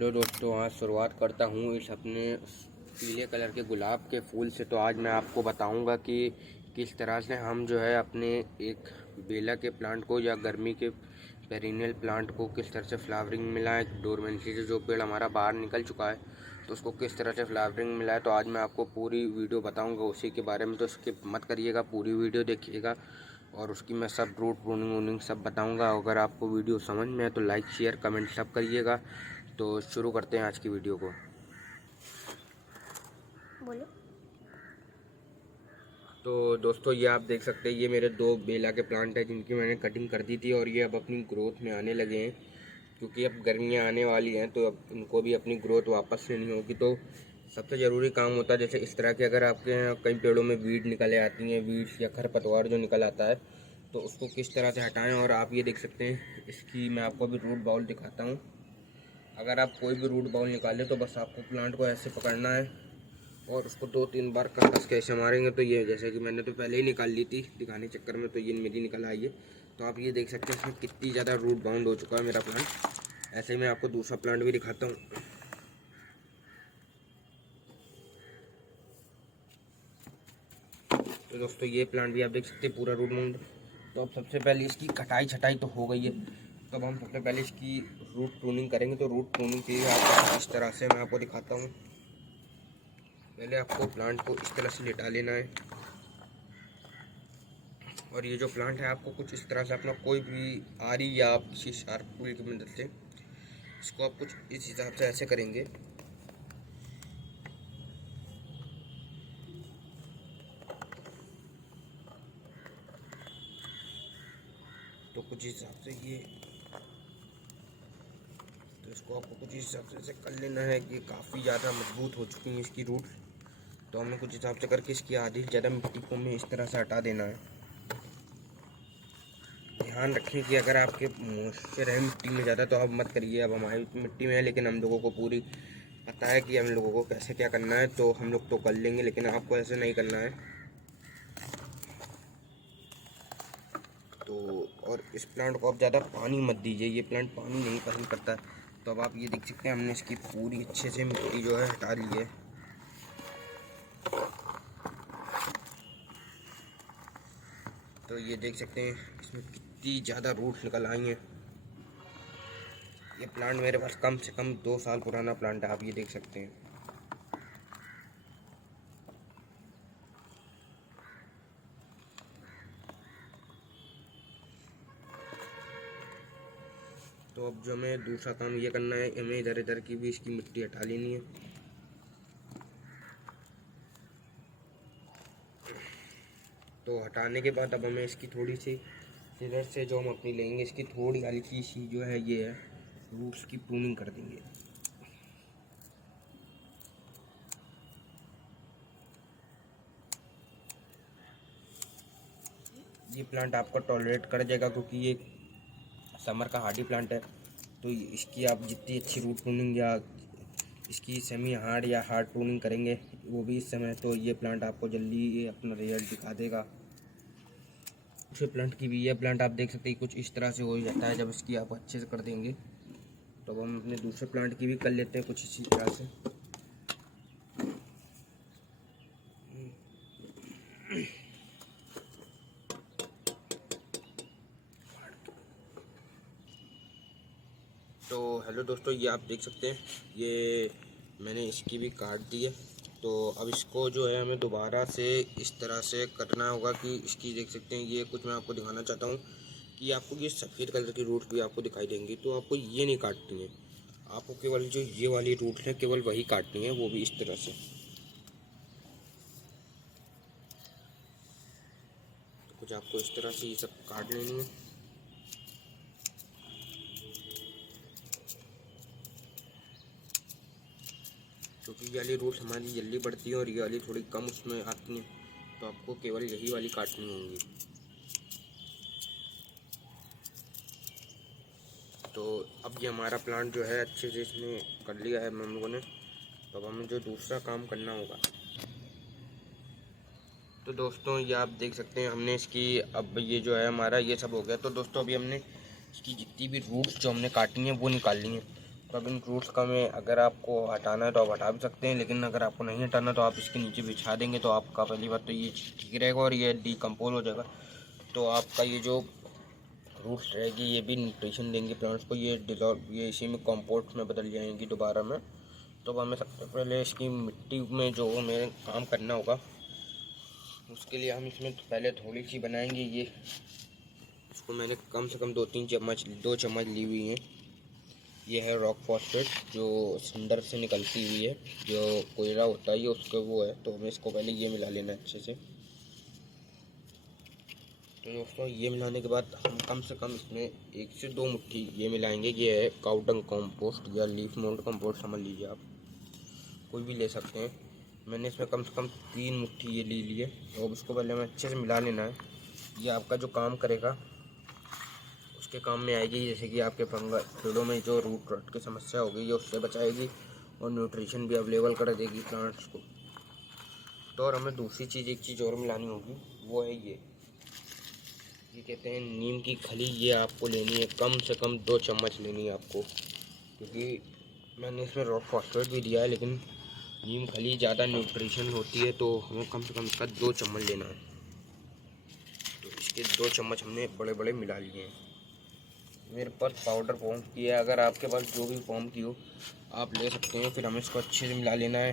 Hello दोस्तों, आज शुरुआत करता हूँ इस अपने पीले कलर के गुलाब के फूल से। तो आज मैं आपको बताऊँगा कि किस तरह से हम जो है अपने एक बेला के प्लांट को या गर्मी के पेरिनियल प्लांट को किस तरह से फ्लावरिंग मिला है। डोरमेंसी से जो पेड़ हमारा बाहर निकल चुका है तो उसको किस तरह से फ्लावरिंग मिला है, तो आज मैं आपको पूरी वीडियो बताऊँगा उसी के बारे में। तो स्किप मत करिएगा, पूरी वीडियो देखिएगा और उसकी मैं सब रूट प्रूनिंग वूनिंग सब बताऊँगा। अगर आपको वीडियो समझ में है तो लाइक शेयर कमेंट सब करिएगा। तो शुरू करते हैं आज की वीडियो को। बोलो। तो दोस्तों, ये आप देख सकते हैं, ये मेरे दो बेला के प्लांट हैं जिनकी मैंने कटिंग कर दी थी और ये अब अपनी ग्रोथ में आने लगे हैं, क्योंकि अब गर्मियाँ आने वाली हैं तो अब इनको भी अपनी ग्रोथ वापस लेनी होगी। तो सबसे ज़रूरी काम होता है, जैसे इस तरह के अगर आपके यहाँ कई पेड़ों में वीड निकले आती हैं, वीड्स या खरपतवार जो निकल आता है, तो उसको किस तरह से हटाएँ। और आप ये देख सकते हैं, इसकी मैं आपको अभी रूट बाउल दिखाता हूँ। अगर आप कोई भी रूट बाउल निकालें तो बस आपको प्लांट को ऐसे पकड़ना है और उसको 2-3 बार कस के ऐसे मारेंगे तो ये, जैसे कि मैंने तो पहले ही निकाल ली थी दिखाने चक्कर में, तो ये मेरी निकल आई है। तो आप ये देख सकते हैं इसमें कितनी ज़्यादा रूट बाउंड हो चुका है मेरा प्लांट। ऐसे ही मैं आपको दूसरा प्लांट भी दिखाता हूँ। तो दोस्तों, ये प्लांट भी आप देख सकते हैं पूरा रूट बाउंड। तो अब सबसे पहले इसकी कटाई छटाई तो हो गई है, तो अब हम सबसे पहले इसकी रूट प्रूनिंग करेंगे। तो रूट प्रूनिंग के लिए आपको इस तरह से मैं आपको दिखाता हूँ। पहले आपको प्लांट को इस तरह से लिटा लेना है और ये जो प्लांट है आपको कुछ इस तरह से अपना कोई भी आरी या किसी शार्प टूल की मदद से इसको आप कुछ इस हिसाब से ऐसे करेंगे। तो कुछ इस हिसाब से ये, तो इसको आपको कुछ इस हिसाब से ऐसे कर लेना है कि काफ़ी ज़्यादा मजबूत हो चुकी है इसकी रूट। तो हमें कुछ हिसाब से करके इसकी आधी ज़्यादा मिट्टी को हमें इस तरह से हटा देना है। ध्यान रखें कि अगर आपके मॉइस्चर है मिट्टी में ज़्यादा तो आप मत करिए। अब हमारी मिट्टी में है, लेकिन हम लोगों को पूरी पता है कि हम लोगों को कैसे क्या करना है, तो हम लोग तो कर लेंगे, लेकिन आपको ऐसे नहीं करना है। तो और इस प्लांट को आप ज़्यादा पानी मत दीजिए, ये प्लांट पानी नहीं पसंद करता। तो अब आप ये देख सकते हैं हमने इसकी पूरी अच्छे से मिट्टी जो है हटा ली है। तो ये देख सकते हैं इसमें कितनी ज़्यादा रूट निकल आई हैं। ये प्लांट मेरे पास कम से कम 2 साल पुराना प्लांट है, आप ये देख सकते हैं। तो अब जो हमें दूसरा काम ये करना है, हमें इधर इधर की भी इसकी मिट्टी हटा लेनी है। तो हटाने के बाद अब हमें इसकी थोड़ी सी इधर से जो हम अपनी लेंगे, इसकी थोड़ी हल्की सी जो है ये है रूट्स की प्रूनिंग कर देंगे। ये प्लांट आपका टॉलरेट कर जाएगा, क्योंकि ये समर का हार्डी प्लांट है। तो इसकी आप जितनी अच्छी रूट प्रूनिंग या इसकी सेमी हार्ड या हार्ड प्रूनिंग करेंगे वो भी इस समय, तो ये प्लांट आपको जल्दी ये अपना रिजल्ट दिखा देगा। दूसरे प्लांट की भी, यह प्लांट आप देख सकते हैं कुछ इस तरह से हो जाता है जब इसकी आप अच्छे से कर देंगे। तो अब हम अपने दूसरे प्लांट की भी कर लेते हैं कुछ इसी तरह से। तो हेलो दोस्तों, ये आप देख सकते हैं, ये मैंने इसकी भी काट दी है। तो अब इसको जो है हमें दोबारा से इस तरह से करना होगा कि इसकी देख सकते हैं, ये कुछ मैं आपको दिखाना चाहता हूँ कि आपको ये सफ़ेद कलर की रूट भी आपको दिखाई देंगी। तो आपको ये नहीं काटनी है, आपको केवल जो ये वाली रूट है केवल वही काटनी है, वो भी इस तरह से। तो कुछ आपको इस तरह से ये सब काट लेनी है। क्योंकि ये वाली रूट हमारी जल्दी बढ़ती है और ये वाली थोड़ी कम उसमें आती हैं, तो आपको केवल यही वाली काटनी होंगी। तो अब ये हमारा प्लांट जो है अच्छे से इसने कर लिया है हम लोगों ने। तो अब हमें जो दूसरा काम करना होगा, तो दोस्तों ये आप देख सकते हैं हमने इसकी, अब ये जो है हमारा ये सब हो गया। तो दोस्तों अभी हमने इसकी जितनी भी रूट्स जो हमने काटी हैं वो निकाल ली हैं। तो अब इन रूट्स का में अगर आपको हटाना है तो आप हटा भी सकते हैं, लेकिन अगर आपको नहीं हटाना तो आप इसके नीचे बिछा देंगे तो आपका पहली बात तो ये ठीक रहेगा और ये डिकम्पोज हो जाएगा। तो आपका ये जो रूट्स रहेगी ये भी न्यूट्रिशन देंगे प्लांट्स को, ये डिजॉल्व ये इसी में कंपोस्ट में बदल जाएंगी दोबारा में। तो अब हमें सबसे पहले इसकी मिट्टी में जो हमें काम करना होगा उसके लिए हम इसमें पहले थोड़ी सी बनाएंगे। ये इसको मैंने कम से कम 2 चम्मच ली हुई हैं। ये है रॉक फॉस्फेट जो सिंडर से निकलती हुई है, जो कोयला होता है ये उसका वो है। तो हमें इसको पहले ये मिला लेना अच्छे से। तो दोस्तों ये मिलाने के बाद हम कम से कम इसमें 1 से 2 मुट्ठी ये मिलाएंगे। ये है काउडंग कंपोस्ट या लीफ मोल्ड कंपोस्ट समझ लीजिए, आप कोई भी ले सकते हैं। मैंने इसमें कम से कम 3 मुट्ठी ये ले लिए। तो अब इसको पहले हमें अच्छे से मिला लेना है। ये आपका जो काम करेगा उसके काम में आएगी, जैसे कि आपके पेड़ों में जो रूट रॉट की समस्या होगी ये उससे बचाएगी और न्यूट्रिशन भी अवेलेबल कर देगी प्लांट्स को। तो और हमें दूसरी चीज़ एक चीज़ और मिलानी होगी, वो है ये कहते हैं नीम की खली। ये आपको लेनी है कम से कम 2 चम्मच लेनी है आपको, क्योंकि मैंने इसमें रॉक फॉस्फेट भी दिया है, लेकिन नीम खली ज़्यादा न्यूट्रिशन होती है तो हमें कम से कम इसका 2 चम्मच लेना है। तो इसके 2 चम्मच हमने बड़े बड़े मिला लिए हैं। मेरे पास पाउडर फॉर्म की है, अगर आपके पास जो भी फॉर्म की हो आप ले सकते हैं। फिर हमें इसको अच्छे से मिला लेना है।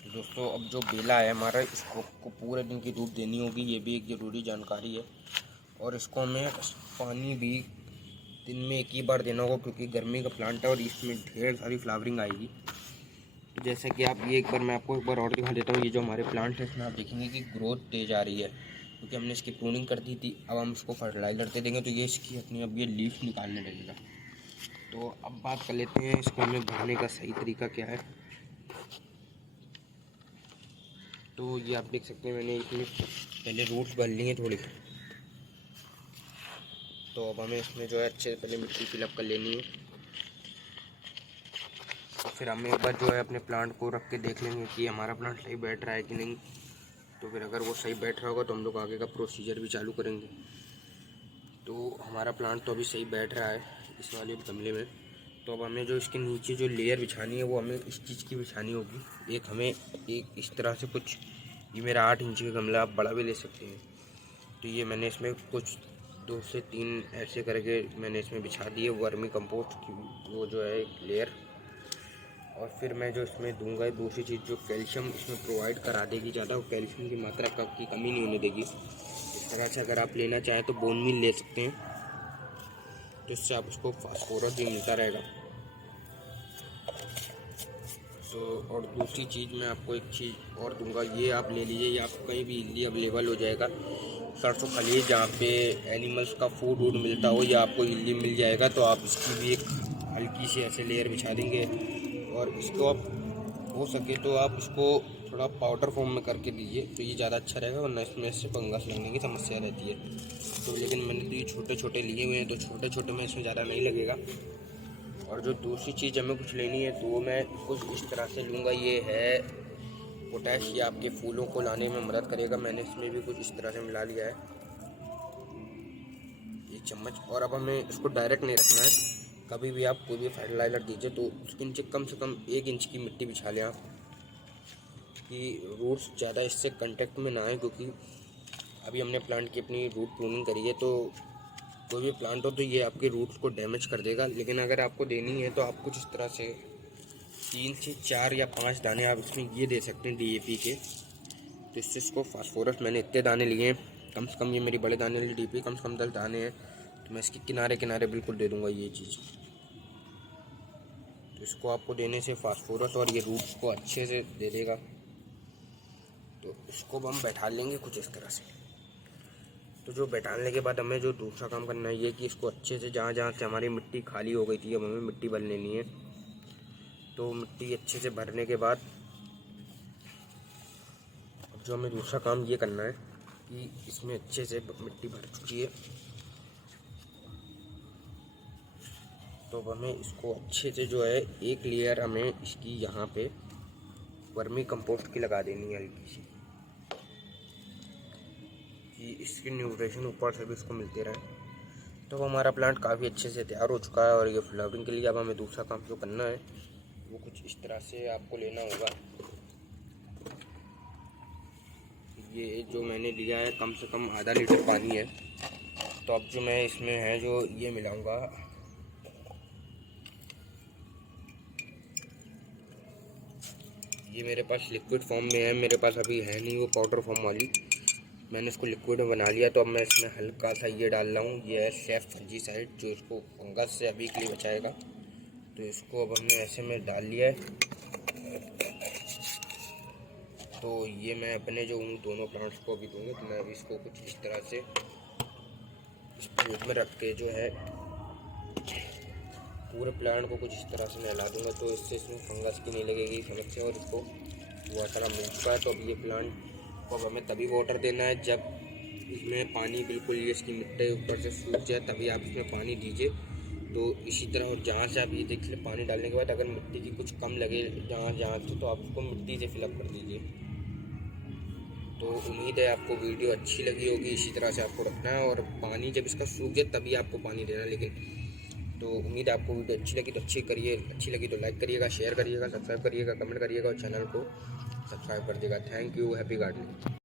तो दोस्तों अब जो बेला है हमारा, इसको को पूरे दिन की धूप देनी होगी, ये भी एक ज़रूरी जानकारी है। और इसको हमें पानी भी दिन में एक ही बार देना होगा, क्योंकि गर्मी का प्लांट है और इसमें ढेर सारी फ्लावरिंग आएगी। तो जैसे कि आप ये मैं आपको एक बार और दिखा देता हूँ। ये जो हमारे प्लांट है इसमें आप देखेंगे कि ग्रोथ तेज आ रही है, क्योंकि हमने इसकी प्रूनिंग कर दी थी। अब हम इसको फर्टिलाइजर दे देंगे तो ये इसकी अपनी अब ये लीफ निकालने लगेगा। तो अब बात कर लेते हैं इसको हमें भरने का सही तरीका क्या है। तो ये आप देख सकते हैं मैंने इसमें पहले रूट्स भर लिए थोड़ी। तो अब हमें इसमें जो है अच्छे से पहले मिट्टी फिलअप कर लेनी है। तो फिर हम एक बार जो है अपने प्लांट को रख के देख लेंगे कि हमारा प्लांट सही बैठ रहा है कि नहीं। तो फिर अगर वो सही बैठ रहा होगा तो हम लोग आगे का प्रोसीजर भी चालू करेंगे। तो हमारा प्लांट तो अभी सही बैठ रहा है इस वाले गमले में। तो अब हमें जो इसके नीचे जो लेयर बिछानी है वो हमें इस चीज़ की बिछानी होगी। एक इस तरह से कुछ, ये मेरा 8 इंच का गमला, आप बड़ा भी ले सकते हैं। तो ये मैंने इसमें कुछ 2 से 3 ऐसे करके मैंने इसमें बिछा दिए वर्मी कंपोस्ट की वो जो है एक लेयर। और फिर मैं जो इसमें दूंगा दूसरी चीज़ जो कैल्शियम इसमें प्रोवाइड करा देगी ज़्यादा, वो कैल्शियम की मात्रा की कमी नहीं होने देगी। इस तरह से अगर आप लेना चाहें तो बोन मील ले सकते हैं, तो इससे आप उसको फास्फोरस भी मिलता रहेगा। तो और दूसरी चीज़ मैं आपको एक चीज़ और दूंगा, ये आप ले लीजिए, ये आपको कहीं भी इजीली अवेलेबल हो जाएगा। सरसों खली जहाँ पे एनिमल्स का फूड वूड मिलता हो, ये आपको इजीली मिल जाएगा। तो आप इसकी भी एक हल्की सी ऐसे लेयर बिछा देंगे और इसको आप हो सके तो आप इसको थोड़ा पाउडर फॉर्म में करके दीजिए, तो ये ज़्यादा अच्छा रहेगा, वरना इसमें से फंगस लगने की समस्या रहती है। तो लेकिन मैंने तो ये छोटे छोटे लिए हुए हैं, तो छोटे छोटे में इसमें ज़्यादा नहीं लगेगा। और जो दूसरी चीज़ हमें कुछ लेनी है तो वो मैं कुछ इस तरह से लूँगा। ये है पोटैश, ये आपके फूलों को लाने में मदद करेगा। मैंने इसमें भी कुछ इस तरह से मिला लिया है 1 चम्मच। और अब हमें इसको डायरेक्ट नहीं रखना है। कभी भी आप कोई भी फर्टिलाइजर दीजिए तो उसके नीचे कम से कम 1 इंच की मिट्टी बिछा लें आप, कि रूट्स ज़्यादा इससे कांटेक्ट में ना आए। क्योंकि अभी हमने प्लांट की अपनी रूट प्रूनिंग करी है, तो कोई भी प्लांट हो तो ये आपके रूट्स को डैमेज कर देगा। लेकिन अगर आपको देनी है तो आप कुछ इस तरह से 3 से 4 या 5 दाने आप इसमें ये दे सकते हैं DAP के। तो इससे इसको फास्फोरस, मैंने इतने दाने लिए हैं, कम से कम ये मेरी बड़े दाने वाली DAP कम से कम 10 दाने हैं, तो मैं इसके किनारे किनारे बिल्कुल दे दूँगा ये चीज़। तो इसको आपको देने से फास्फोरस और ये रूट्स को अच्छे से दे देगा। तो इसको हम बैठा लेंगे कुछ इस तरह से। तो जो बैठाने के बाद हमें जो दूसरा काम करना है ये कि इसको अच्छे से जहाँ जहाँ से हमारी मिट्टी खाली हो गई थी, अब हमें मिट्टी भर लेनी है। तो मिट्टी अच्छे से भरने के बाद अब जो हमें दूसरा काम ये करना है कि इसमें अच्छे से मिट्टी भर चुकी है, तो अब हमें इसको अच्छे से जो है एक लेयर हमें इसकी यहाँ पे वर्मी कंपोस्ट की लगा देनी है हल्की सी, कि इसकी न्यूट्रिशन ऊपर से भी इसको मिलते रहे। तो हमारा प्लांट काफ़ी अच्छे से तैयार हो चुका है और ये फ्लावरिंग के लिए अब हमें दूसरा काम जो करना है वो कुछ इस तरह से आपको लेना होगा। ये जो मैंने लिया है कम से कम आधा लीटर पानी है। तो अब जो मैं इसमें है जो ये मिलाऊंगा, ये मेरे पास लिक्विड फॉर्म में है, मेरे पास अभी है नहीं वो पाउडर फॉर्म वाली। मैंने इसको लिक्विड में बना लिया। तो अब मैं इसमें हल्का सा ये डाल रहा हूँ, ये है सेफ फंजीसाइड जो इसको फंगस से अभी के लिए बचाएगा। तो इसको अब हमने ऐसे में डाल लिया है। तो ये मैं अपने जो उन दोनों प्लांट्स को अभी दूँगा। तो मैं अभी इसको कुछ इस तरह से इस प्लेट में रख के जो है पूरे प्लांट को कुछ इस तरह से नहला दूँगा। तो इससे इसमें फंगस की नहीं लगेगी समस्या और इसको वाटर अब मिल चुका है। तो अब ये प्लांट को अब हमें तभी वाटर देना है जब इसमें पानी बिल्कुल ये इसकी मिट्टी ऊपर से सूख जाए, तभी आप इसमें पानी दीजिए। तो इसी तरह जहाँ से आप ये देख लें पानी डालने के बाद अगर मिट्टी की कुछ कम लगे जहाँ से, तो आप उसको मिट्टी से फिलअप कर दीजिए। तो उम्मीद है आपको वीडियो अच्छी लगी होगी। इसी तरह से आपको रखना है और पानी जब इसका सूख जाए तभी आपको पानी देना है। लेकिन तो उम्मीद है आपको वीडियो अच्छी लगी तो अच्छी लगी तो लाइक करिएगा, शेयर करिएगा, सब्सक्राइब करिएगा, कमेंट करिएगा और चैनल को सब्सक्राइब कर दिएगा। Thank you, happy gardening.